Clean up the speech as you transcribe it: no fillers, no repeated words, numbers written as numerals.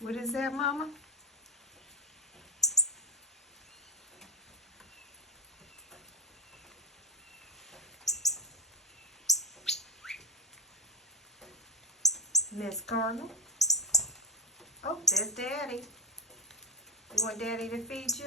What is that, Mama? Miss Cardinal? Oh, there's Daddy. You want Daddy to feed you?